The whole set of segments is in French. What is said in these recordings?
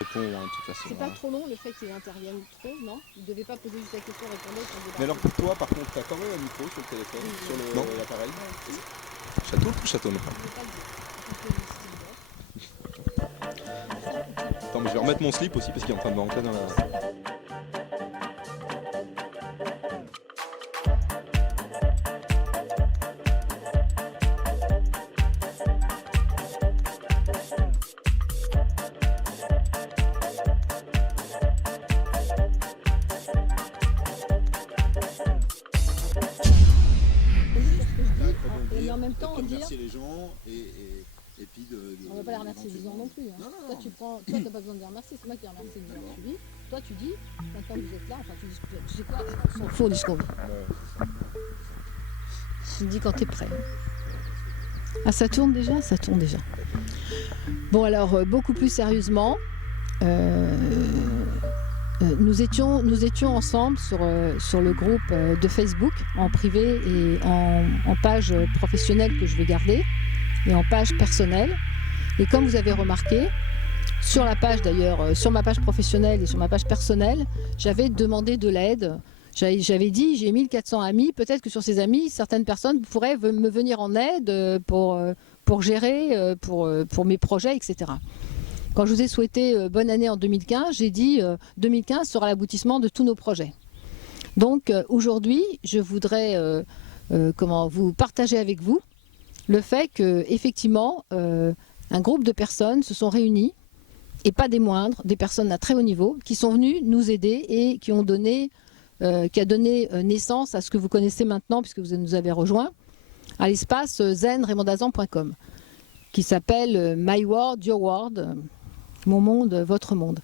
Répond, hein, de toute façon. C'est pas trop long le fait qu'ils interviennent trop, non? Ils devaient pas poser juste la question, répondre et Mais alors pour toi, par contre, t'as quand même un micro sur le téléphone, sur l'appareil. Château ou châteauneuf? Attends, mais je vais remettre mon slip aussi parce qu'il est en train de me rentrer dans la... Et en même temps, dire... remercier les gens et puis On va pas les remercier 10 ans non plus. Hein. Toi, tu prends, toi, t'as pas besoin de les remercier. C'est moi qui les remercie de leur suivi. Toi, tu dis, maintenant que vous êtes là, enfin, tu sais quoi, on s'en fout, on dit ce qu'on veut. Tu me dis quand t'es prêt. Ah, ça tourne déjà? Ça tourne déjà. Bon, alors, beaucoup plus sérieusement, nous étions ensemble sur le groupe de Facebook, en privé et en page professionnelle que je vais garder, et en page personnelle. Et comme vous avez remarqué, sur la page d'ailleurs, sur ma page professionnelle et sur ma page personnelle, j'avais demandé de l'aide. J'avais dit, j'ai 1400 amis, peut-être que sur ces amis, certaines personnes pourraient me venir en aide pour gérer, pour mes projets, etc. Quand je vous ai souhaité bonne année en 2015, j'ai dit 2015 sera l'aboutissement de tous nos projets. Donc aujourd'hui, je voudrais vous partager avec vous le fait qu'effectivement, un groupe de personnes se sont réunis, et pas des moindres, des personnes à très haut niveau, qui sont venues nous aider et qui a donné naissance à ce que vous connaissez maintenant, puisque vous nous avez rejoints, à l'espace zenraymondazan.com, qui s'appelle My World, Your World, mon monde, votre monde.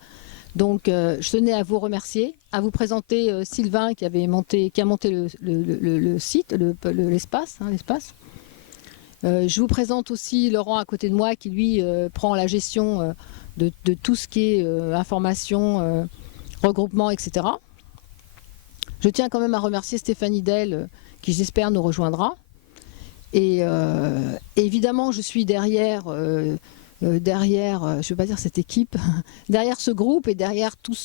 Donc je tenais à vous remercier, à vous présenter Sylvain qui a monté le site, l'espace. Je vous présente aussi Laurent à côté de moi qui lui prend la gestion de tout ce qui est information, regroupement, etc. Je tiens quand même à remercier Stéphanie Dell qui j'espère nous rejoindra. Et évidemment je suis derrière, je ne vais pas dire cette équipe, derrière ce groupe et derrière toute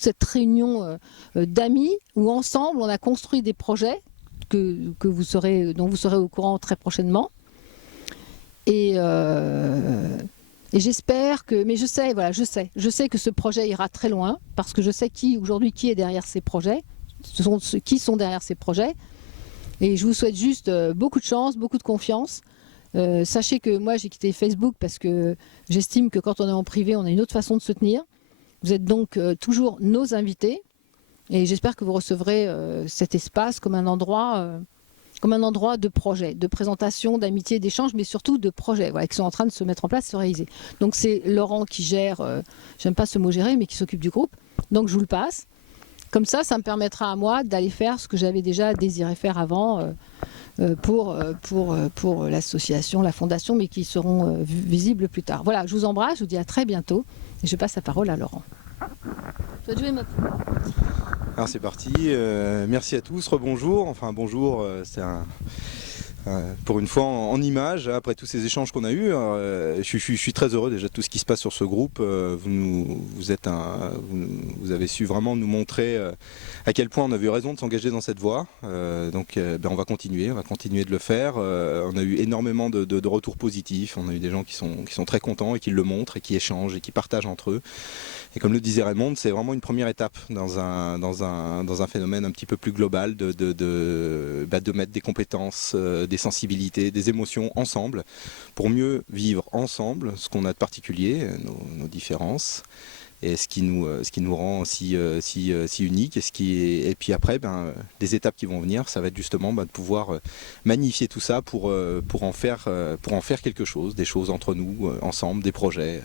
cette réunion d'amis où ensemble on a construit des projets dont vous serez au courant très prochainement. Et j'espère que, mais je sais que ce projet ira très loin parce que je sais aujourd'hui qui est derrière ces projets, qui sont derrière ces projets. Et je vous souhaite juste beaucoup de chance, beaucoup de confiance. Sachez que moi j'ai quitté Facebook parce que j'estime que quand on est en privé, on a une autre façon de se tenir. Vous êtes donc toujours nos invités. Et j'espère que vous recevrez cet espace comme un endroit de projet, de présentation, d'amitié, d'échange, mais surtout de projets qui sont en train de se mettre en place, se réaliser. Donc c'est Laurent qui gère, j'aime pas ce mot gérer, mais qui s'occupe du groupe. Donc je vous le passe. Comme ça me permettra à moi d'aller faire ce que j'avais déjà désiré faire avant pour l'association, la fondation, mais qui seront visibles plus tard. Voilà, je vous embrasse, je vous dis à très bientôt. Et je passe la parole à Laurent. Tu vas jouer ma poule. Alors c'est parti, merci à tous, rebonjour, enfin bonjour, c'est pour une fois en images, après tous ces échanges qu'on a eus, je suis très heureux déjà de tout ce qui se passe sur ce groupe, vous avez su vraiment nous montrer à quel point on a eu raison de s'engager dans cette voie, donc on va continuer de le faire, on a eu énormément de retours positifs, on a eu des gens qui sont très contents et qui le montrent et qui échangent et qui partagent entre eux. Et comme le disait Raymond, c'est vraiment une première étape dans un phénomène un petit peu plus global de mettre des compétences, des sensibilités, des émotions ensemble pour mieux vivre ensemble ce qu'on a de particulier, nos différences, et ce qui nous rend si unique. Et puis après, les étapes qui vont venir, ça va être justement de pouvoir magnifier tout ça pour en faire quelque chose, des choses entre nous, ensemble, des projets.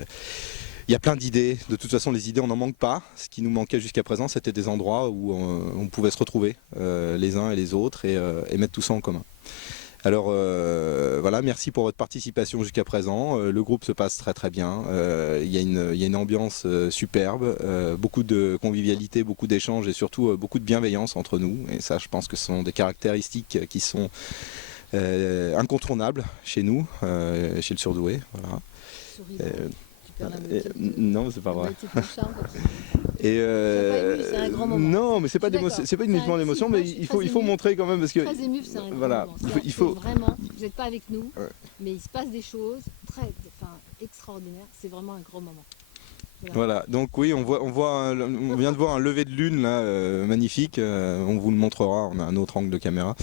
Il y a plein d'idées, de toute façon les idées on n'en manque pas, ce qui nous manquait jusqu'à présent c'était des endroits où on pouvait se retrouver les uns et les autres et mettre tout ça en commun. Alors voilà, merci pour votre participation jusqu'à présent, le groupe se passe très très bien, il y a une ambiance superbe, beaucoup de convivialité, beaucoup d'échanges et surtout beaucoup de bienveillance entre nous, et ça je pense que ce sont des caractéristiques qui sont incontournables chez nous, chez le Surdoué. Voilà. perds la Et- moitié. non, c'est pas La vrai. moitié de ton charme, comme ça. Et pas ému, c'est un grand moment. non, mais c'est pas Je suis d'émotion, d'accord. c'est pas C'est uniquement un- d'émotion, si, mais moi, je suis il faut très émue. montrer quand même parce que Très ému, c'est un grand voilà, moment. il faut- Vraiment, vous n'êtes pas avec nous, Ouais. mais il se passe des choses extraordinaires. C'est vraiment un grand moment. Voilà, donc oui, on vient de voir un lever de lune là, magnifique. On vous le montrera, on a un autre angle de caméra.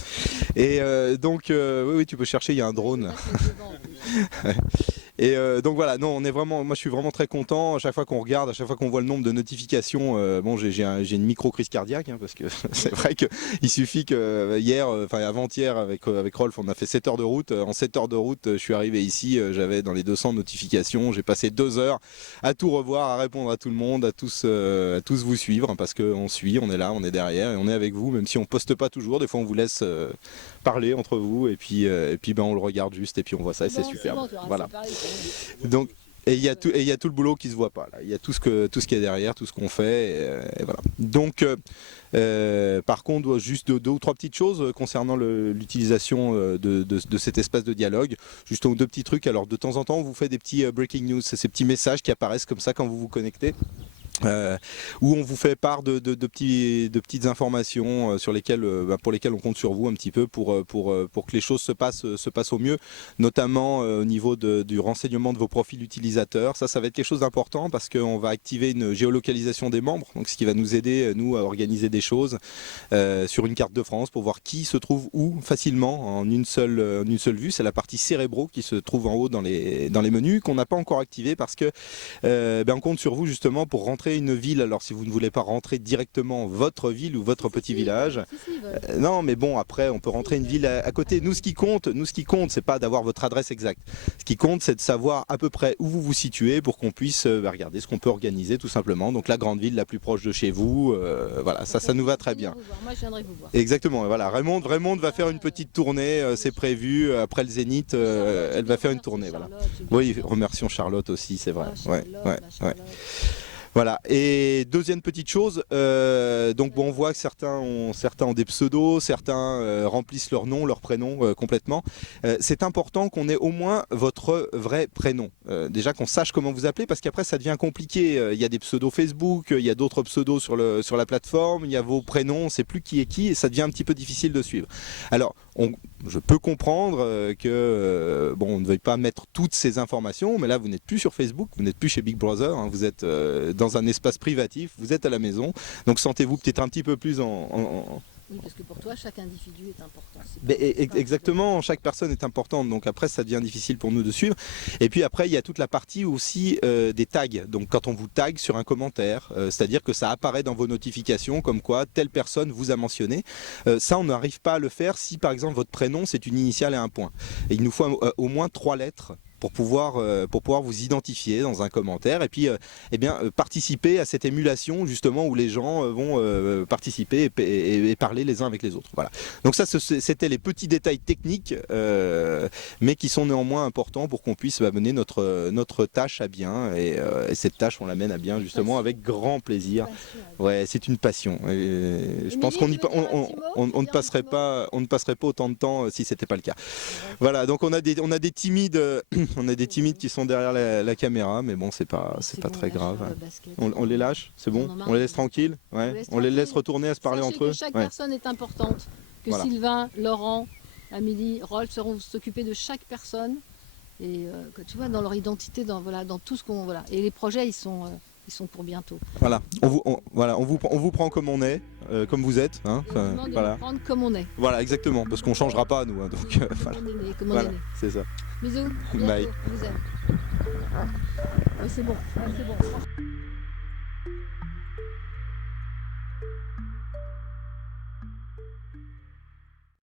Et donc, oui, tu peux chercher, il y a un drone. Et donc voilà, non, moi je suis vraiment très content. À chaque fois qu'on regarde, à chaque fois qu'on voit le nombre de notifications, bon, j'ai une micro crise cardiaque hein, parce que c'est vrai qu'il suffit que hier, enfin avant-hier avec Rolf, on a fait 7 heures de route. En 7 heures de route, je suis arrivé ici, j'avais dans les 200 notifications. J'ai passé 2 heures à tout revoir, à répondre à tout le monde, à tous vous suivre parce qu'on suit, on est là, on est derrière et on est avec vous, même si on poste pas toujours. Des fois, on vous laisse parler entre vous et puis ben on le regarde juste et puis on voit ça et c'est superbe. Voilà. Donc, et il y a tout le boulot qui se voit pas là. Il y a tout ce qui est derrière, tout ce qu'on fait et voilà. Donc par contre, juste deux ou trois petites choses concernant l'utilisation de cet espace de dialogue. Juste deux petits trucs. Alors de temps en temps, on vous fait des petits breaking news, c'est ces petits messages qui apparaissent comme ça quand vous vous connectez. Où on vous fait part de petites informations sur lesquelles, pour lesquelles on compte sur vous un petit peu pour que les choses se passent au mieux, notamment au niveau du renseignement de vos profils utilisateurs. Ça va être quelque chose d'important parce qu'on va activer une géolocalisation des membres, donc ce qui va nous aider, nous, à organiser des choses sur une carte de France pour voir qui se trouve où facilement en une seule vue. C'est la partie cérébraux qui se trouve en haut dans les menus qu'on n'a pas encore activé parce que on compte sur vous justement pour rentrer une ville. Alors si vous ne voulez pas rentrer directement votre ville ou votre petit village, non mais bon, après on peut rentrer une ville à côté. Nous ce qui compte c'est pas d'avoir votre adresse exacte. Ce qui compte c'est de savoir à peu près où vous vous situez pour qu'on puisse regarder ce qu'on peut organiser tout simplement. Donc la grande ville la plus proche de chez vous, voilà, ça nous va très bien. Moi je viendrai vous voir. Exactement, voilà, Raymond va faire une petite tournée, c'est prévu, après le Zénith, elle va faire une tournée, voilà. Oui, remercions Charlotte aussi, c'est vrai. Ouais. Voilà, et deuxième petite chose, donc bon, on voit que certains ont des pseudos, certains remplissent leur nom, leur prénom complètement. C'est important qu'on ait au moins votre vrai prénom. Déjà qu'on sache comment vous appelez, parce qu'après ça devient compliqué. Il y a des pseudos Facebook, il y a d'autres pseudos sur la plateforme, il y a vos prénoms, on ne sait plus qui est qui, et ça devient un petit peu difficile de suivre. Alors, je peux comprendre que bon, on ne veuille pas mettre toutes ces informations, mais là vous n'êtes plus sur Facebook, vous n'êtes plus chez Big Brother, hein, vous êtes dans un espace privatif, vous êtes à la maison, donc sentez-vous peut-être un petit peu plus Oui, parce que pour toi, chaque individu est important. Exactement, chaque personne est importante, donc après ça devient difficile pour nous de suivre. Et puis après il y a toute la partie aussi des tags, donc quand on vous tag sur un commentaire, c'est-à-dire que ça apparaît dans vos notifications comme quoi telle personne vous a mentionné. Ça on n'arrive pas à le faire si par exemple votre prénom c'est une initiale et un point. Et il nous faut au moins 3 lettres pour pouvoir vous identifier dans un commentaire et puis participer à cette émulation justement où les gens vont participer et parler les uns avec les autres. Voilà. Donc ça c'était les petits détails techniques mais qui sont néanmoins importants pour qu'on puisse mener notre tâche à bien et cette tâche on la mène à bien justement avec grand plaisir. Ouais, c'est une passion. Je pense qu'on ne passerait pas autant de temps si c'était pas le cas. Voilà, donc on a des timides qui sont derrière la caméra, mais bon, c'est pas très grave. On les lâche, c'est bon, on les laisse tranquilles, ouais. On les laisse retourner à se parler entre eux. Chaque personne est importante, que voilà. Sylvain, Laurent, Amélie, Rolf seront s'occuper de chaque personne et que tu vois dans leur identité, dans tout ce qu'on et les projets ils sont pour bientôt. Voilà, on vous prend comme on est, comme vous êtes. Hein, on vous demande de nous prendre comme on est. Voilà, exactement, parce qu'on ne changera pas nous. Hein, donc, voilà, c'est ça. Bisous, bye. On vous aime. Ouais, c'est bon.